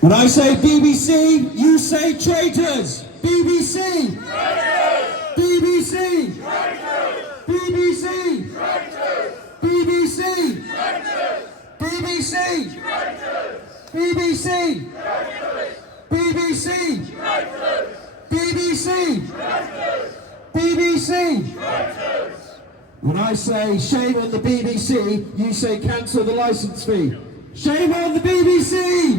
When I say BBC, you say traitors. BBC. Traitors. BBC. Traitors. BBC. Traitors. BBC. Traitors. BBC. Traitors. BBC. Traitors. BBC. Traitors. BBC. Traitors. BBC. Traitors. When I say shame on the BBC, you say cancel the licence fee. Shame on the BBC!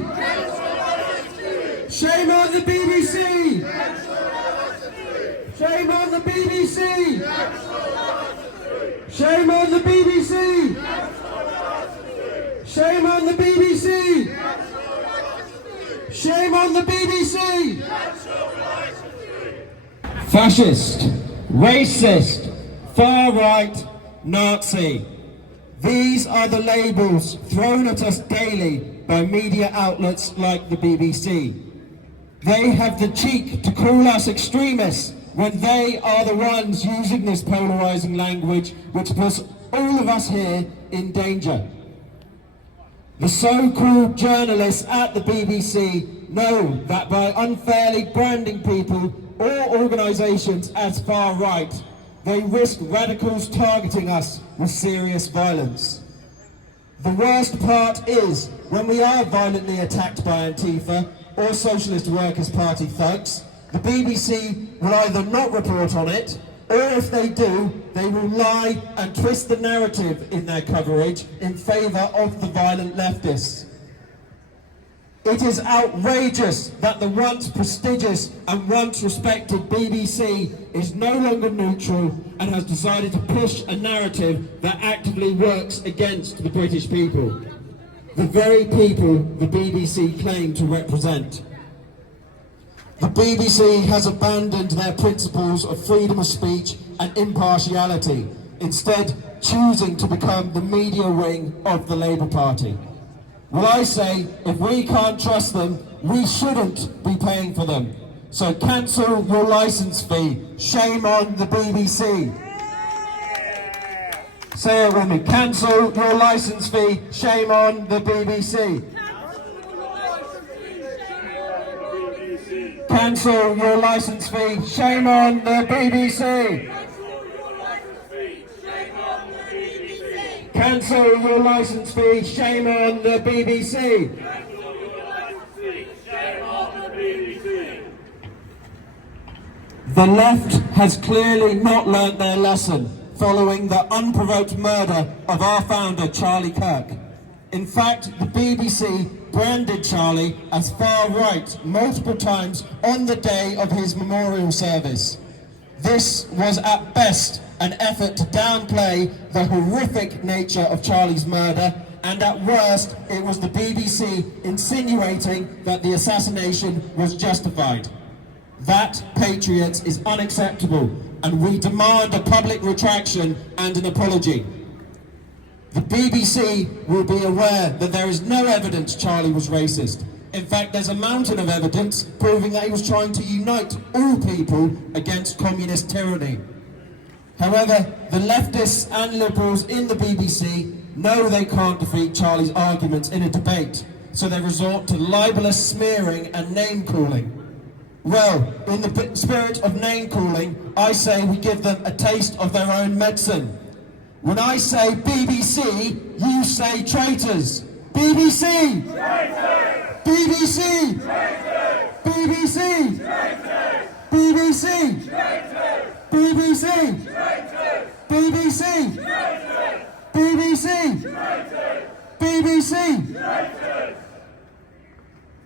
Shame on the BBC! Shame on the BBC! Shame on the BBC! Shame on the BBC! Shame on the BBC! Fascist, racist, far-right, Nazi. These are the labels thrown at us daily by media outlets like the BBC. They have the cheek to call us extremists when they are the ones using this polarising language which puts all of us here in danger. The so-called journalists at the BBC know that by unfairly branding people or organisations as far right, they risk radicals targeting us with serious violence. The worst part is, when we are violently attacked by Antifa or Socialist Workers' Party thugs, the BBC will either not report on it, or if they do, they will lie and twist the narrative in their coverage in favour of the violent leftists. It is outrageous that the once prestigious and once respected BBC is no longer neutral and has decided to push a narrative that actively works against the British people, the very people the BBC claim to represent. The BBC has abandoned their principles of freedom of speech and impartiality, instead choosing to become the media wing of the Labour Party. Well, I say, if we can't trust them, we shouldn't be paying for them. So cancel your licence fee. Shame on the BBC. Say it with me. Cancel your licence fee. Shame on the BBC. Cancel your licence fee. Shame on the BBC. Cancel your licence fee, shame on the BBC. The left has clearly not learnt their lesson following the unprovoked murder of our founder, Charlie Kirk. In fact, the BBC branded Charlie as far right multiple times on the day of his memorial service. This was at best an effort to downplay the horrific nature of Charlie's murder, and at worst it was the BBC insinuating that the assassination was justified. That, patriots, is unacceptable, and we demand a public retraction and an apology. The BBC will be aware that there is no evidence Charlie was racist. In fact, there's a mountain of evidence proving that he was trying to unite all people against communist tyranny. However, the leftists and liberals in the BBC know they can't defeat Charlie's arguments in a debate, so they resort to libelous smearing and name-calling. Well, in the spirit of name-calling, I say we give them a taste of their own medicine. When I say BBC, you say traitors. BBC! Traitors! BBC! Traitors! BBC! Traitors! BBC! Traitors! BBC! Traitors! BBC! Traitors! BBC! Traitors! BBC! Traitors!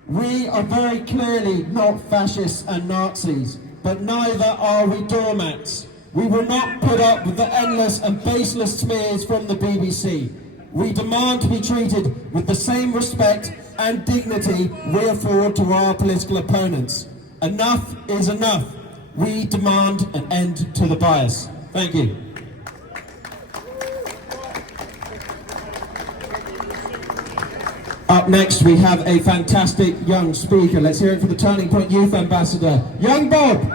We are very clearly not fascists and Nazis, but neither are we doormats. We will not put up with the endless and baseless smears from the BBC. We demand to be treated with the same respect and dignity we afford to our political opponents. Enough is enough. We demand an end to the bias. Thank you. Up next we have a fantastic young speaker. Let's hear it for the Turning Point Youth Ambassador, Young Bob.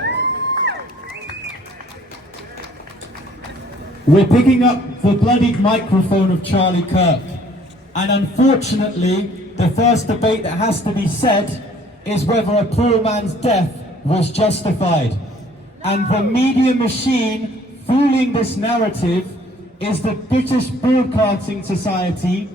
We're picking up the bloodied microphone of Charlie Kirk, and unfortunately the first debate that has to be said is whether a poor man's death was justified. And the media machine fueling this narrative is the British Broadcasting Society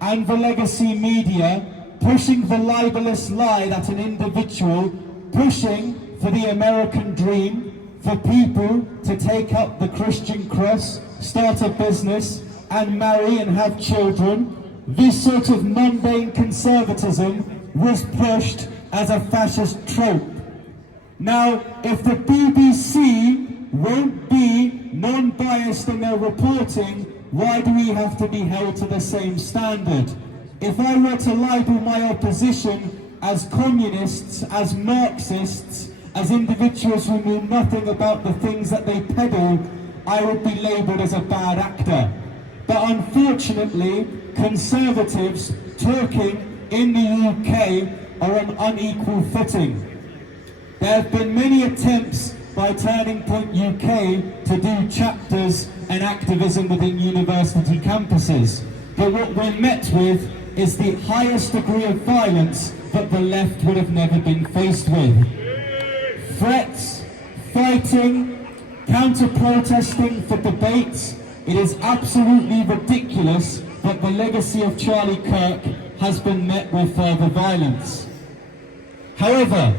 and the legacy media, pushing the libelous lie that an individual, pushing for the American dream, for people to take up the Christian cross, start a business and marry and have children. This sort of mundane conservatism was pushed as a fascist trope. Now, if the BBC won't be non-biased in their reporting, why do we have to be held to the same standard? If I were to label my opposition as communists, as Marxists, as individuals who knew nothing about the things that they peddle, I would be labelled as a bad actor. But unfortunately, conservatives talking in the UK are on unequal footing. There have been many attempts by Turning Point UK to do chapters and activism within university campuses. But what we're met with is the highest degree of violence that the left would have never been faced with. Threats, fighting, counter-protesting for debates. It is absolutely ridiculous that the legacy of Charlie Kirk has been met with further violence. However,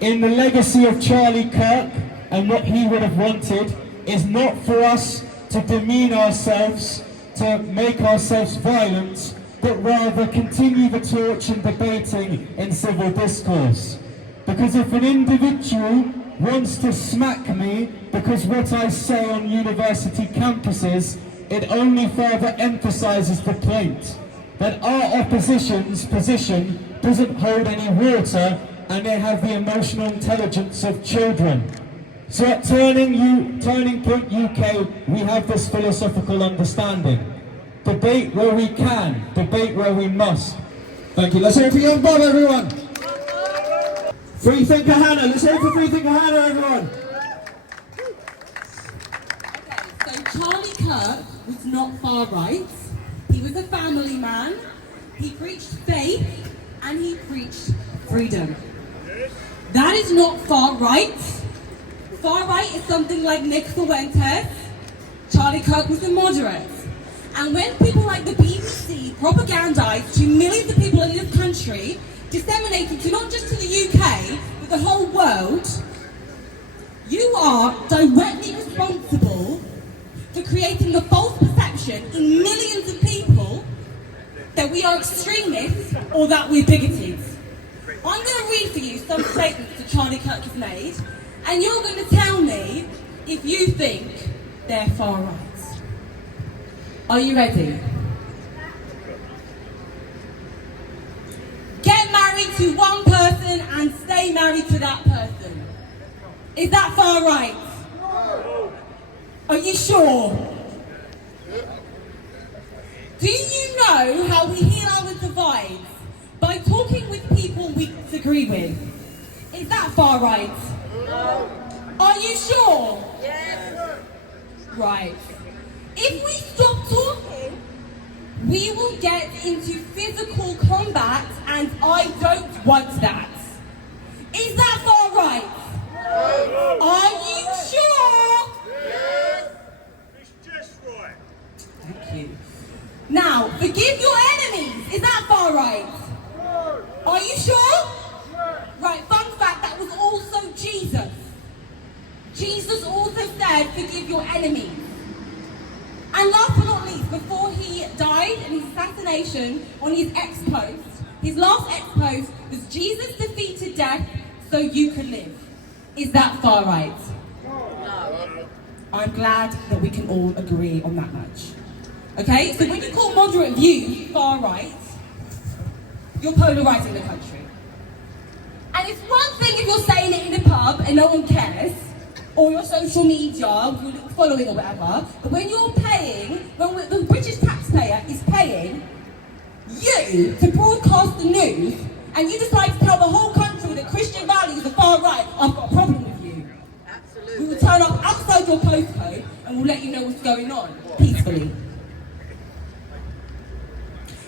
in the legacy of Charlie Kirk and what he would have wanted is not for us to demean ourselves, to make ourselves violent, but rather continue the torch and debating in civil discourse. Because if an individual wants to smack me because what I say on university campuses, it only further emphasises the point that our opposition's position doesn't hold any water and they have the emotional intelligence of children. So at Turning Point UK, we have this philosophical understanding. Debate where we can, debate where we must. Thank you. Let's hear it for young Bob, everyone. Freethinker Hannah. Let's hear it for Freethinker Hannah, everyone. Okay, so Charlie Kirk was not far right. He was a family man. He preached faith and he preached freedom. That is not far right. Far right is something like Nick Fuentes. Charlie Kirk was a moderate. And when people like the BBC propagandise to millions of people in this country, disseminating to not just to the UK, but the whole world, you are directly responsible for creating the false perception in millions of people that we are extremists or that we're bigoted. I'm going to read for you some statements that Charlie Kirk has made, and you're going to tell me if you think they're far right. Are you ready? Get married to one person and stay married to that person. Is that far right? Are you sure? Do you know how we heal our divides? By talking with people we disagree with. Is that far right? Are you sure? Yes. Right. If we stop talking, we will get into physical combat, and I don't want that. Is that far right? No. Are you sure? Yes. It's just right. Thank you. Now, forgive your enemies. Is that far right? No. Are you sure? Yes. Right, fun fact, that was also Jesus. Jesus also said, forgive your enemies. And last but not least, before he died in his assassination on his ex-post, his last ex-post was Jesus defeated death so you can live. Is that far right? No. I'm glad that we can all agree on that much. Okay, so when you call moderate views far right, you're polarising the country. And it's one thing if you're saying it in a pub and no one cares, or your social media, your following or whatever, but when you're paying, when the British taxpayer is paying you to broadcast the news, and you decide to tell the whole country that Christian values are far right, I've got a problem with you. Absolutely. We will turn up outside your postcode and we'll let you know what's going on, peacefully.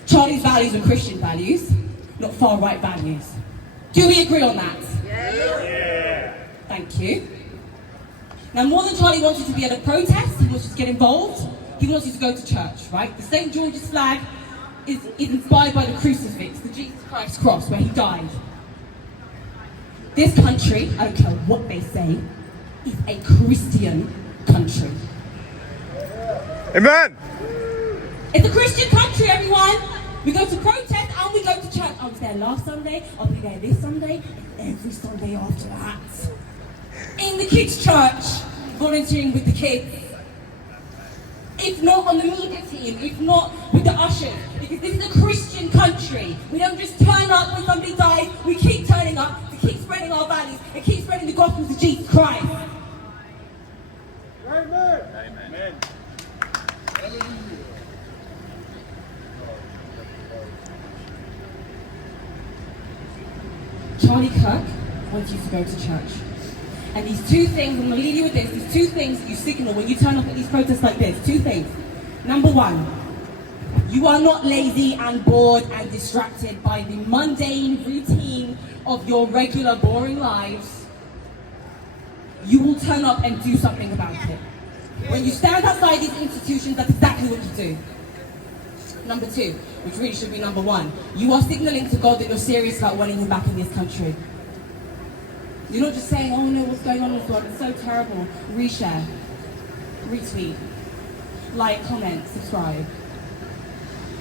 Charlie Charlie's values are Christian values, not far-right values. Do we agree on that? Yeah. Thank you. Now, more than Charlie wants you to be at a protest, he wants you to get involved, he wants you to go to church, right? The St. George's flag is inspired by the crucifix, the Jesus Christ cross, where he died. This country, I don't care what they say, is a Christian country. Amen. It's a Christian country, everyone. We go to protest and we go to church. I was there last Sunday, I'll be there this Sunday, and every Sunday after that. In the kids' church, volunteering with the kids. If not on the media team, if not with the ushers, because this is a Christian country. We don't just turn up when somebody dies, we keep turning up to keep spreading our values and keep spreading the gospel of Jesus Christ. Amen. Amen. Charlie Kirk wants you to go to church. And these two things, I'm going to leave you with this, these two things that you signal when you turn up at these protests like this. Two things. Number one, you are not lazy and bored and distracted by the mundane routine of your regular boring lives. You will turn up and do something about it. When you stand outside these institutions, that's exactly what you do. Number two, which really should be number one, you are signaling to God that you're serious about wanting him back in this country. You're not just saying, oh no, what's going on with God? It's so terrible. Reshare, retweet, like, comment, subscribe.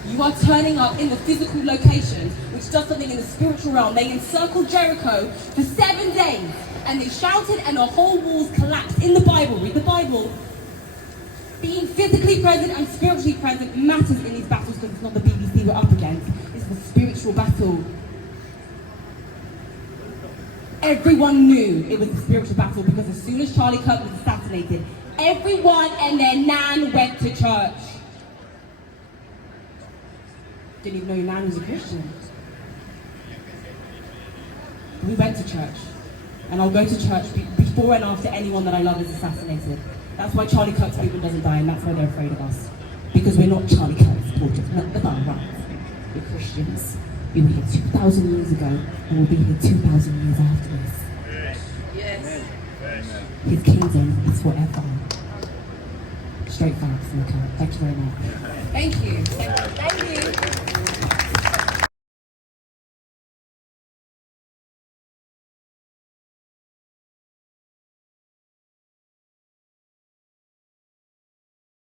You are turning up in the physical location, which does something in the spiritual realm. They encircled Jericho for 7 days, and they shouted and the whole walls collapsed. In the Bible, read the Bible. Being physically present and spiritually present matters in these battles because it's not the BBC we're up against. It's the spiritual battle. Everyone knew it was a spiritual battle because as soon as Charlie Kirk was assassinated, everyone and their nan went to church. Didn't even know your nan was a Christian. We went to church. And I'll go to church before and after anyone that I love is assassinated. That's why Charlie Kirk's movement doesn't die, and that's why they're afraid of us. Because we're not Charlie Kirk supporters, not the far right. We're Christians. We were here 2,000 years ago, and we'll be here 2,000 years after this. Yes. His kingdom is forever. Straight facts, okay. Thank you very much. Thank you. Thank you.